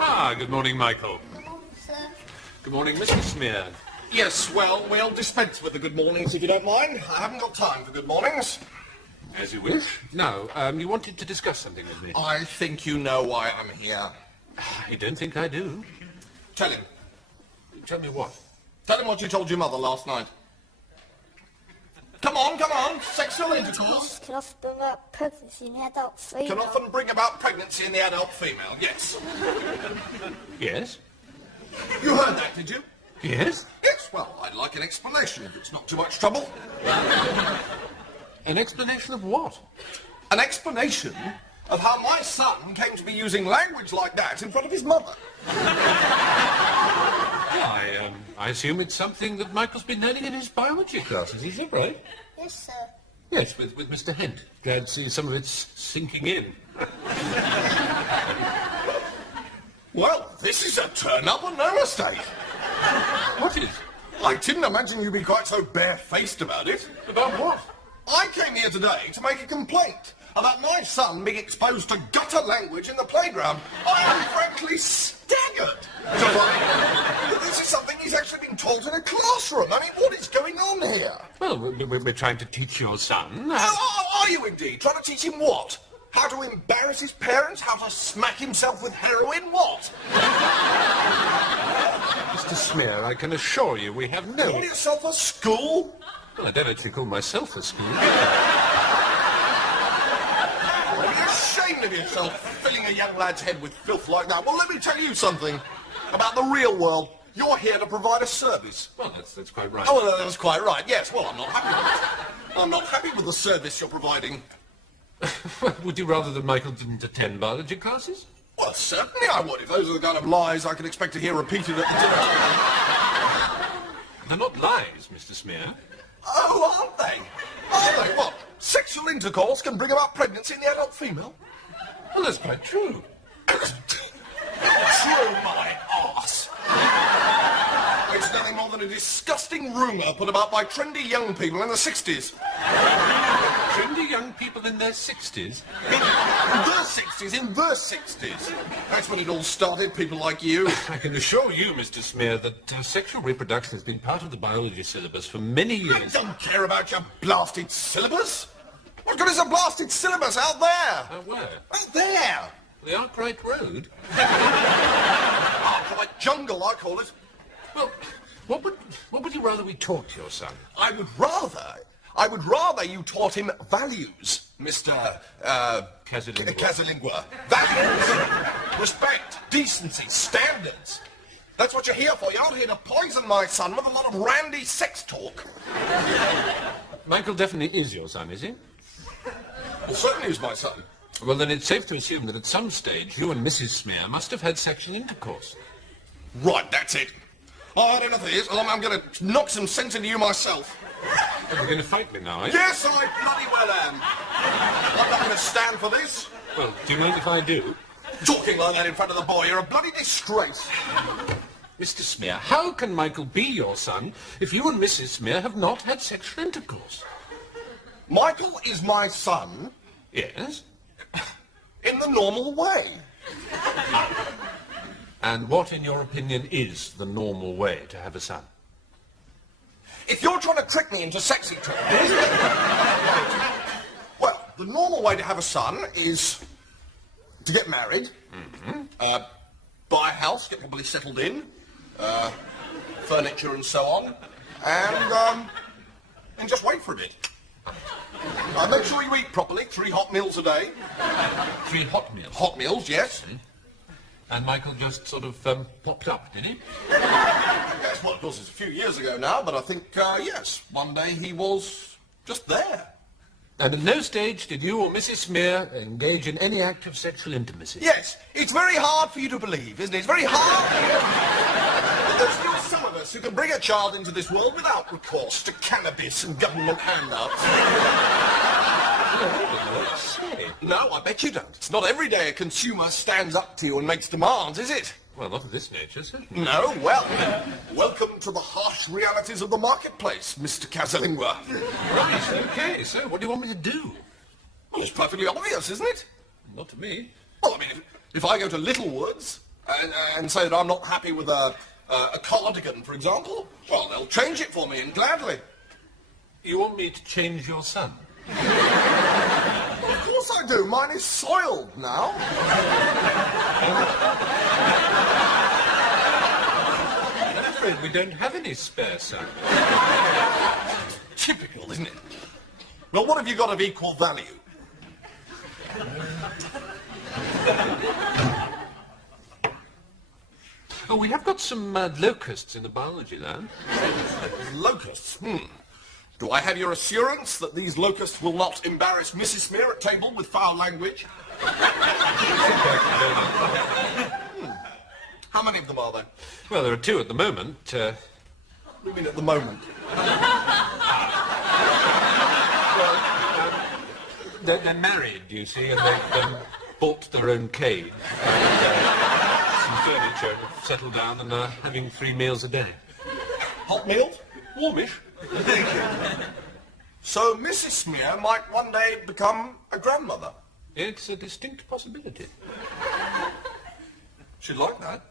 Ah, good morning, Michael. Good morning, sir. Good morning, Mr. Smear. Yes, well, we'll dispense with the good mornings if you don't mind. I haven't got time for good mornings. As you wish. No, you wanted to discuss something with me. I think you know why I'm here. I don't think I do. Tell him. Tell me what? Tell him what you told your mother last night. Come on. Sexual intercourse Can often bring about pregnancy in the adult female. can often bring about pregnancy in the adult female. Yes. Yes? You heard that, did you? Yes? Yes, well, I'd like an explanation if it's not too much trouble. An explanation of what? An explanation of how my son came to be using language like that in front of his mother. I assume it's something that Michael's been learning in his biology classes, is it right? Yes, sir. Yes, with Mr. Hent. Glad to see some of it's sinking in. Well, this is a turn-up and no mistake. What is? I didn't imagine you'd be quite so barefaced about it. About what? I came here today to make a complaint about my son being exposed to gutter language in the playground. I am frankly staggered to find that this is something he's actually been taught in a classroom. I mean, what is going on here? Well, we're trying to teach your son. Are you indeed? Trying to teach him what? How to embarrass his parents? How to smack himself with heroin? What? Mr. Smear, I can assure you we have no... Call yourself a school? Well, I don't actually call myself a school. Are you ashamed of yourself, filling a young lad's head with filth like that? Well, let me tell you something about the real world. You're here to provide a service. Well, that's quite right. Oh, well, that's quite right, yes. Well, I'm not happy with it. I'm not happy with the service you're providing. Would you rather that Michael didn't attend biology classes? Well, certainly I would, if those are the kind of lies I could expect to hear repeated at the dinner. They're not lies, Mr. Smear. Oh, aren't they? Are they? What? Sexual intercourse can bring about pregnancy in the adult female? Well, that's quite true. True, my arse. It's nothing more than a disgusting rumour put about by trendy young people in the 60s. Trendy young people in their 60s? In the 60s. That's when it all started, people like you. I can assure you, Mr. Smear, that sexual reproduction has been part of the biology syllabus for many years. I don't care about your blasted syllabus. What good is a blasted syllabus out there? Where? Out there. The Arkwright Road? Arkwright Jungle, I call it. Well, what would you rather we taught your son? I would rather you taught him values, Mr. Casalingua. Values, respect, decency, standards. That's what you're here for. You're not here to poison my son with a lot of randy sex talk. Michael definitely is your son, is he? Well, certainly is my son. Well, then it's safe to assume that at some stage you and Mrs. Smear must have had sexual intercourse. Right, that's it. I've had enough of this. I'm going to knock some sense into you myself. You're going to fight me now, eh? Yes, I bloody well am. I'm not going to stand for this. Well, do you mind if I do? Talking like that in front of the boy, you're a bloody disgrace. Mr. Smear, how can Michael be your son if you and Mrs. Smear have not had sexual intercourse? Michael is my son. Yes? In the normal way. And what, in your opinion, is the normal way to have a son? If you're trying to trick me into sexy talk... Well, the normal way to have a son is to get married, buy a house, get properly settled in, furniture and so on, and just wait for a bit. Make sure you eat properly, 3 hot meals a day. 3 hot meals? Hot meals, yes. And Michael just sort of popped up, did he? Yes, well, of course, it's a few years ago now, but I think, yes, one day he was just there. And at no stage did you or Mrs. Smear engage in any act of sexual intimacy? Yes, it's very hard for you to believe, isn't it? It's very hard for you. But there's still some of us who can bring a child into this world without recourse to cannabis and government handouts. No, I bet you don't. It's not every day a consumer stands up to you and makes demands, is it? Well, not of this nature, certainly. No, well, welcome to the harsh realities of the marketplace, Mr. Casalingua. Right, okay, so what do you want me to do? Well, it's perfectly obvious, isn't it? Not to me. Well, I mean, If I go to Littlewoods and say that I'm not happy with a cardigan, for example, well, they'll change it for me, and gladly. You want me to change your son? Of course I do. Mine is soiled now. I'm afraid we don't have any spare sons. Typical, isn't it? Well, what have you got of equal value? Oh, we have got some locusts in the biology lab. Locusts? Do I have your assurance that these locusts will not embarrass Mrs. Smear at table with foul language? How many of them are there? Well, there are 2 at the moment. What do you mean at the moment? They're married, you see, and they've bought their own cage. Some furniture, and settled down and are having 3 meals a day. Hot meals? Warmish. Thank you. So Mrs. Smear might one day become a grandmother. It's a distinct possibility. She'd like that.